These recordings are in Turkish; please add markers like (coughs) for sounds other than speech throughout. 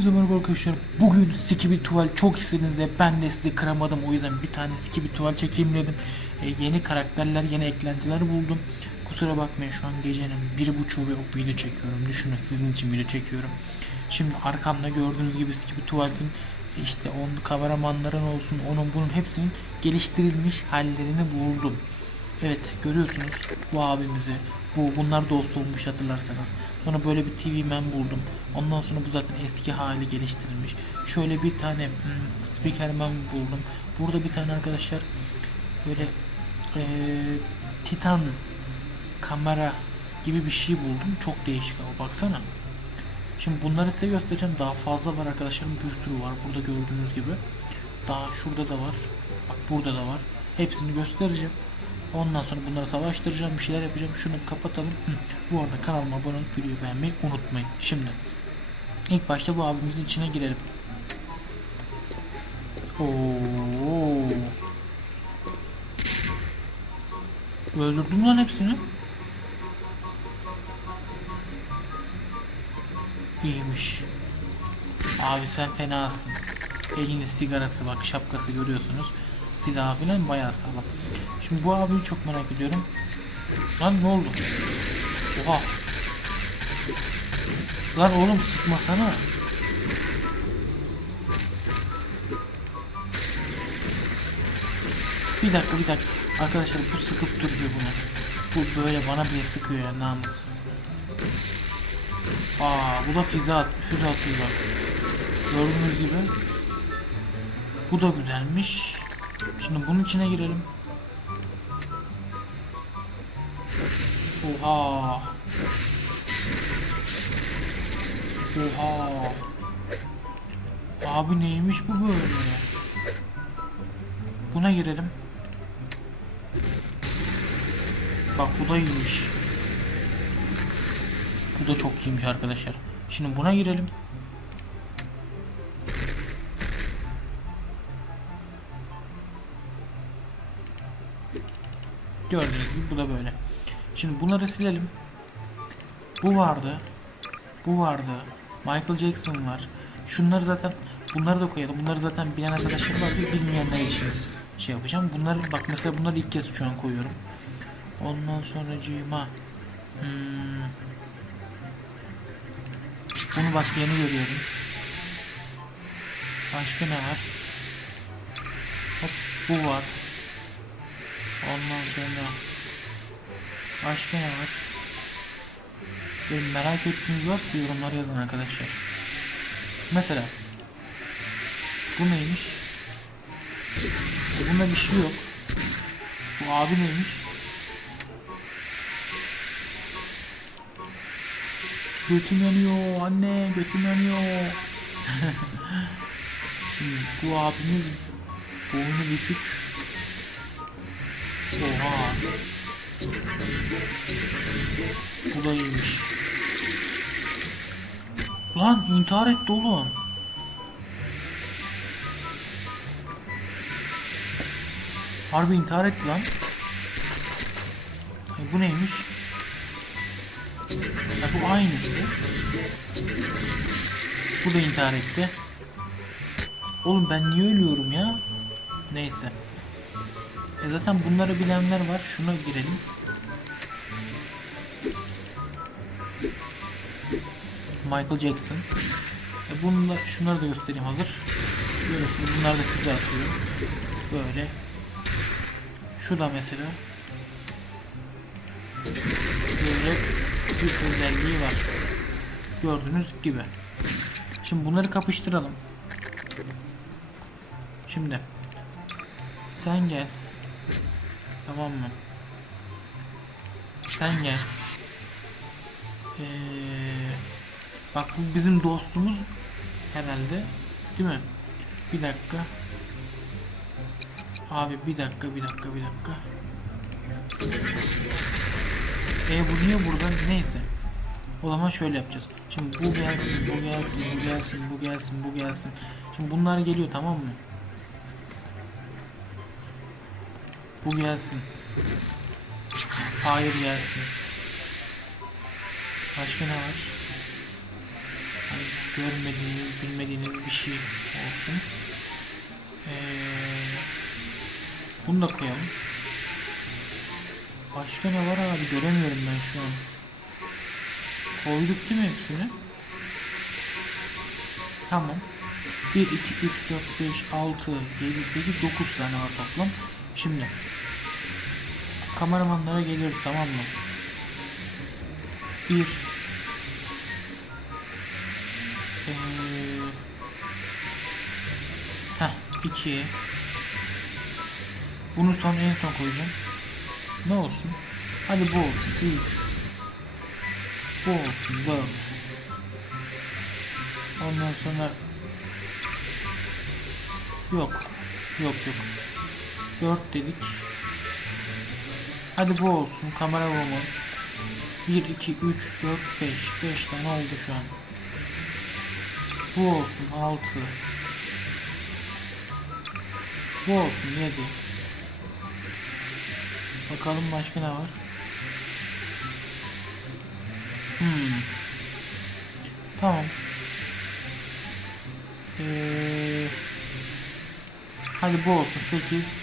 Hepinize merhaba arkadaşlar. Bugün Skibi Tuval çok istediniz de ben de sizi kıramadım. O yüzden bir tane Skibi Tuval çekeyim dedim. E, yeni karakterler, yeni eklentiler buldum. Kusura bakmayın şu an gecenin bir buçuğu ve video çekiyorum. Düşünün sizin için video çekiyorum. Şimdi arkamda gördüğünüz gibi Skibi Tuval'in işte onun kameramanların olsun onun bunun hepsinin geliştirilmiş hallerini buldum. Evet görüyorsunuz bu abimizi. Bu bunlar dost olmuş hatırlarsanız. Sonra böyle bir TV Man buldum. Ondan sonra bu zaten eski hali geliştirilmiş. Şöyle bir tane hmm, Speaker Man buldum. Burada bir tane arkadaşlar böyle eee, Titan kamera gibi bir şey buldum. Çok değişik ama baksana. Şimdi bunları size göstereceğim. Daha fazla var arkadaşlarım. Bir sürü var. Burada gördüğünüz gibi. Daha şurada da var. Bak burada da var. Hepsini göstereceğim. Ondan sonra bunları savaştıracağım. Bir şeyler yapacağım. Şunu kapatalım. Hı. Bu arada kanalıma abone olup videoyu beğenmeyi unutmayın. Şimdi ilk başta bu abimizin içine girelim. Oo. Öldürdüm lan hepsini. İyiymiş. Abi sen fenasın. Elinde sigarası bak şapkası görüyorsunuz. Silahı falan bayağı sağlam. Şimdi bu abiyi çok merak ediyorum. Lan ne oldu? Oha. Lan oğlum sıkmasana. Bir dakika bir dakika. Arkadaşlar bu sıkıp duruyor buna. Bu böyle bana bile sıkıyor ya namussuz. Aa bu da füze, at füze atıyor. Gördüğünüz gibi. Bu da güzelmiş. Şimdi bunun içine girelim. Oha. Oha. Abi neymiş bu böyle? Buna girelim. Bak bu da iyiymiş. Bu da çok iyiymiş arkadaşlar. Şimdi buna girelim. Gördüğünüz gibi bu da böyle. Şimdi bunları silelim. Bu vardı. Bu vardı. Michael Jackson var. Şunları zaten bunları da koyalım. Bunları zaten bilen arkadaşlar var. Bilmeyenler için şey yapacağım. Bunları bak mesela bunları ilk kez şu an koyuyorum. Ondan sonra cima. Hmm. Bunu bak yeni görüyorum. Başka ne var? Hop bu var. Ondan sonra başka ne var? Benim merak ettiğiniz varsa yorumlara yazın arkadaşlar. Mesela bu neymiş? E bunda bir şey yok. Bu abi neymiş? Götüm yanıyor anne götüm yanıyor. (laughs) Şimdi bu abimiz boynu bükük. Oha. Bu da iyiymiş. Lan intihar etti oğlum. Harbi intihar etti lan. E, bu neymiş? Ya bu aynısı. Bu da intihar etti. Oğlum ben niye ölüyorum ya? Neyse. E zaten bunları bilenler var. Şuna girelim. Michael Jackson. E bunu da şunları da göstereyim hazır. Görüyorsunuz bunlar da füze atıyor. Böyle. Şu da mesela. Böyle bir özelliği var. Gördüğünüz gibi. Şimdi bunları kapıştıralım. Şimdi sen gel. Tamam mı? Sen gel. Ee, bak bu bizim dostumuz herhalde. Değil mi? Bir dakika. Abi bir dakika bir dakika bir dakika. E bu niye burada? Neyse. O zaman şöyle yapacağız. Şimdi bu gelsin, bu gelsin, bu gelsin, bu gelsin, bu gelsin. Şimdi bunlar geliyor tamam mı? Bu gelsin. Hayır gelsin. Başka ne var? Hani görmediğiniz, bilmediğiniz bir şey olsun. Ee, bunu da koyalım. Başka ne var abi göremiyorum ben şu an. Koyduk değil mi hepsini? Tamam. 1, 2, 3, 4, 5, 6, 7, 8, 9 tane var toplam. Şimdi kameramanlara geliyoruz tamam mı? 1 ee, Heh 2 Bunu son en son koyacağım. Ne olsun? Hadi bu olsun. 3 Bu olsun. 4 Ondan sonra Yok. Yok yok. 4 dedik. Hadi bu olsun. Kamera woman. 1, 2, 3, 4, 5. 5 tane oldu şu an. Bu olsun. 6. Bu olsun. 7. Bakalım başka ne var? Hmm. Tamam. Ee, hadi bu olsun 8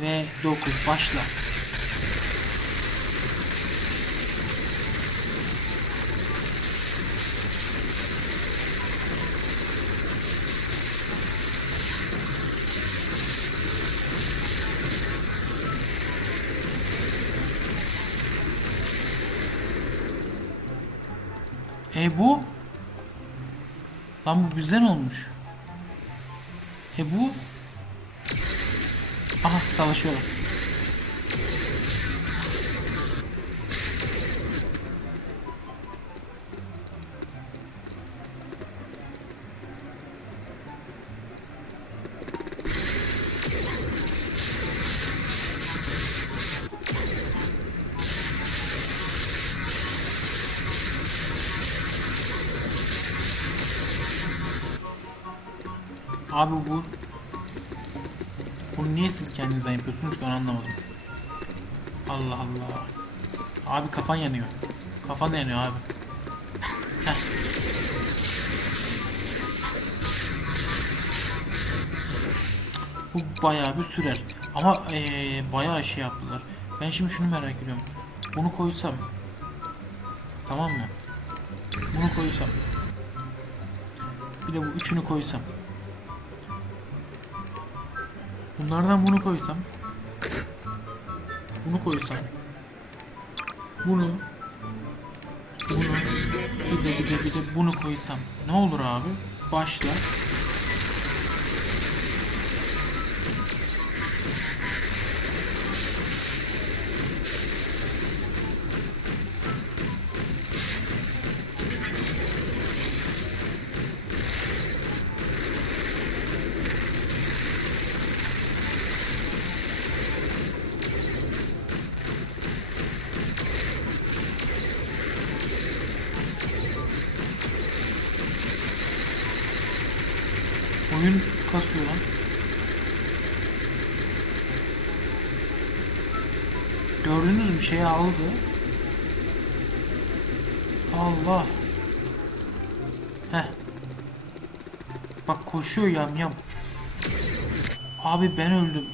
ve 9 başla. E bu? Lan bu bizden olmuş. E bu? Aha savaşıyorlar. Abi bu bunu niye siz kendinizden yapıyorsunuz ki onu anlamadım. Allah Allah. Abi kafan yanıyor. Kafan yanıyor abi. Bu bayağı bir sürer. Ama ee, bayağı şey yaptılar. Ben şimdi şunu merak ediyorum. Bunu koysam. Tamam mı? Bunu koysam. Bir de bu üçünü koysam. Bunlardan bunu koysam. Bunu koysam. Bunu. Bunu. Bir de bir de bir de bunu koysam. Ne olur abi? Başla. Oyun kasıyor lan. Gördünüz mü şey aldı. Allah. Heh. Bak koşuyor yam yam. Abi ben öldüm.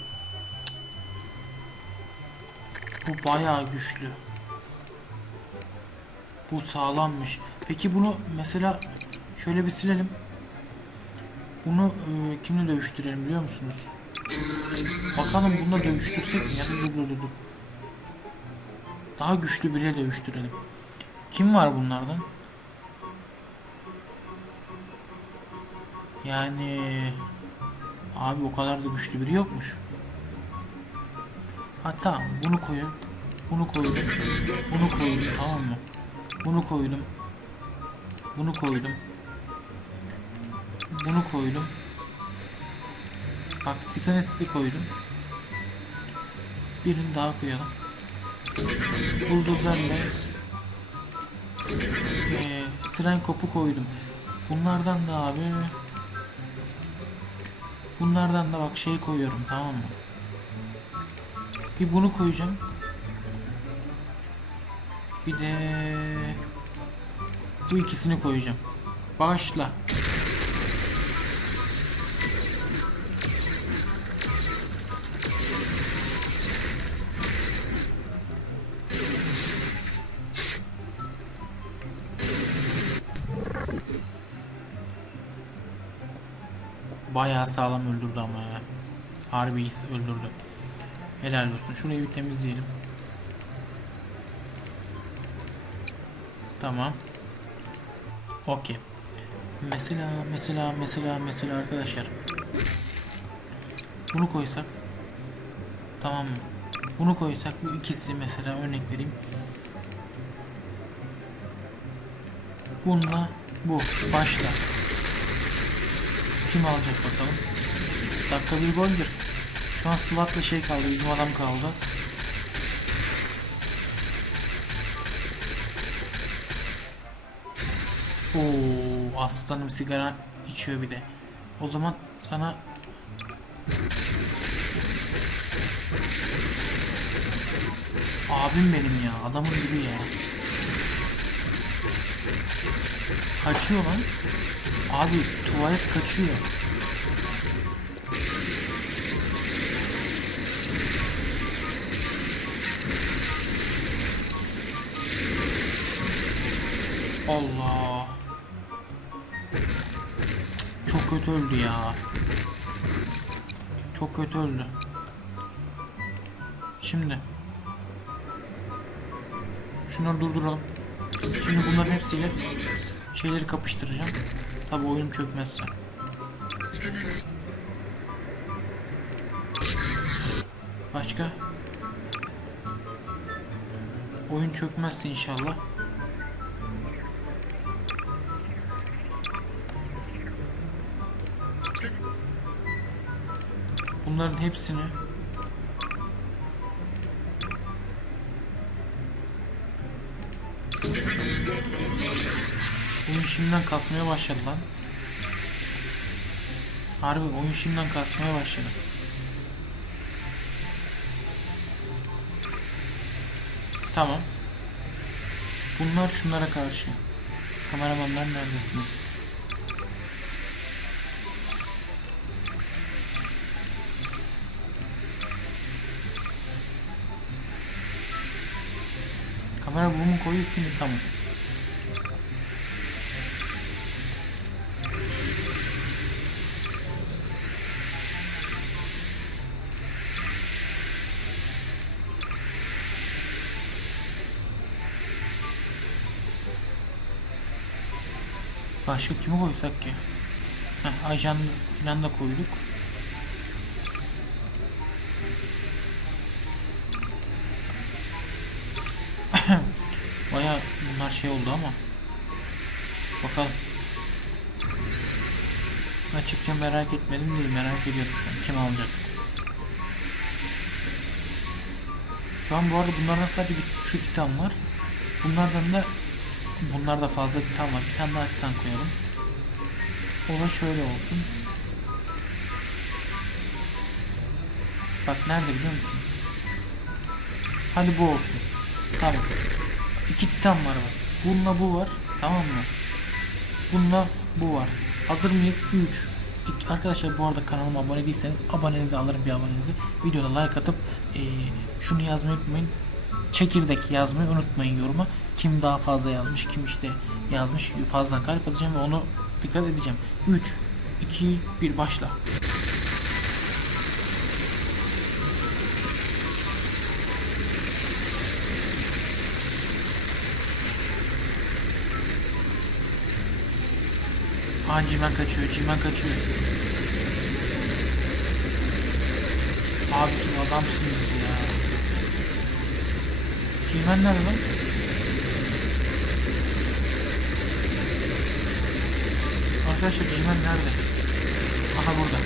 Bu bayağı güçlü. Bu sağlammış. Peki bunu mesela şöyle bir silelim. Bunu e, kimle dövüştürelim biliyor musunuz? Bakalım bununla dövüştürsek mi? Ya dur dur dur. dur. Daha güçlü biriyle dövüştürelim. Kim var bunlardan? Yani abi o kadar da güçlü biri yokmuş. Ha tamam bunu koyun. Bunu koydum. Bunu koydum tamam mı? Bunu koydum. Bunu koydum. Bunu koydum. Bak Sikanes'i koydum. Birini daha koyalım. Buldozerle ee, Siren kopu koydum. Bunlardan da abi Bunlardan da bak şey koyuyorum tamam mı? Bir bunu koyacağım. Bir de bu ikisini koyacağım. Başla. Bayağı sağlam öldürdü ama ya. Harbi öldürdü. Helal olsun. Şurayı bir temizleyelim. Tamam. Okey. Mesela mesela mesela mesela arkadaşlar. Bunu koysak. Tamam mı? Bunu koysak bu ikisi mesela örnek vereyim. Bununla bu. Başla. Kim alacak bakalım. Dakika bir goldür. Şu an SWAT'la şey kaldı. Bizim adam kaldı. Oo, aslanım sigara içiyor bir de. O zaman sana Abim benim ya. Adamın gibi ya. Kaçıyor lan. Abi tuvalet kaçıyor. Allah. Çok kötü öldü ya. Çok kötü öldü. Şimdi. Şunları durduralım. Şimdi bunların hepsiyle şeyleri kapıştıracağım. Tabi oyunum çökmezse. Başka? Oyun çökmezse inşallah. Bunların hepsini Oyun şimdiden kasmaya başladı lan. Harbi oyun şimdiden kasmaya başladı. Tamam. Bunlar şunlara karşı. Kameramanlar neredesiniz? Kamera bu mu koyup mi? Tamam. Başka kimi koysak ki? Heh, ajan filan da koyduk. (coughs) Baya bunlar şey oldu ama. Bakalım. Açıkça merak etmedim değil merak ediyorum şu an kim alacak. Şu an bu arada bunlardan sadece bir, şu titan var. Bunlardan da bunlar da fazla titan var. Bir tane daha titan koyalım. O da şöyle olsun. Bak nerede biliyor musun? Hadi bu olsun. Tamam. İki titan var bak. Bununla bu var. Tamam mı? Bununla bu var. Hazır mıyız? 3. Arkadaşlar bu arada kanalıma abone değilseniz abonenizi alırım bir abonenizi. Videoda like atıp eee, şunu yazmayı unutmayın. Çekirdek yazmayı unutmayın yoruma. Kim daha fazla yazmış, kim işte yazmış fazla kalp atacağım ve onu dikkat edeceğim. 3, 2, 1 başla. Aa Cimen kaçıyor, Cimen kaçıyor. Abi siz adamsınız ya. Cimen nerede lan? Arkadaşlar Cimen nerede? Aha burada.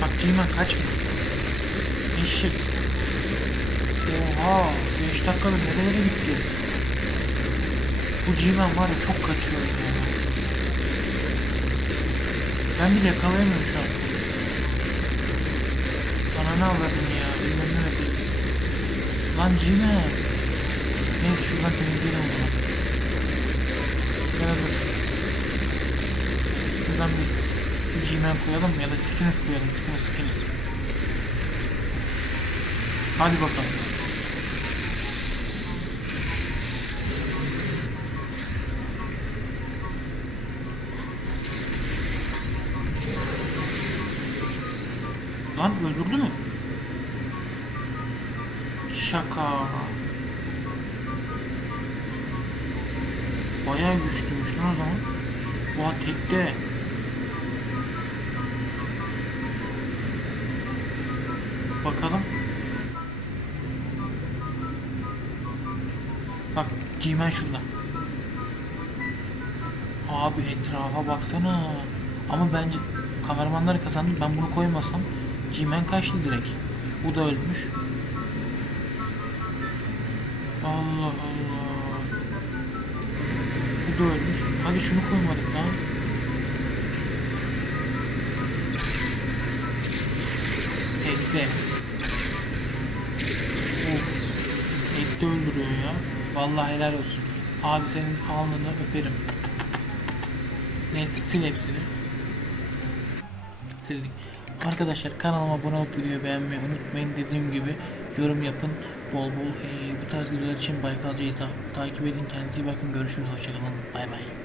Bak Cimen kaçma. Eşek. Oha 5 dakikada nerelere gitti? Bu Cimen var ya çok kaçıyor ya. Ben bile yakalayamıyorum şu an. Bana ne avradın ya? Lan Cimen. Neyse şuradan temizleyelim o zaman. Gel şuradan bir G-Man koyalım ya da Skins koyalım. Skins, Skins. Hadi bakalım. Lan öldürdü mü? Bayağı güçlüymüş lan o zaman. Oha tekte. Bakalım. Bak G-Man şurada. Abi etrafa baksana. Ama bence kameramanlar kazandı. Ben bunu koymasam G-Man kaçtı direkt. Bu da ölmüş. Allah Allah. Bu da ölmüş. Hadi şunu koymadık lan. Tekte. Of. Tekte öldürüyor ya. Vallahi helal olsun. Abi senin alnını öperim. Neyse sil hepsini. Sildik. Arkadaşlar kanalıma abone olup videoyu beğenmeyi unutmayın. Dediğim gibi yorum yapın. Bol bol eee, bu tarz videolar için Baykalcı'yı ta- takip edin. Kendinize iyi bakın. Görüşürüz. Hoşçakalın. Bay bay.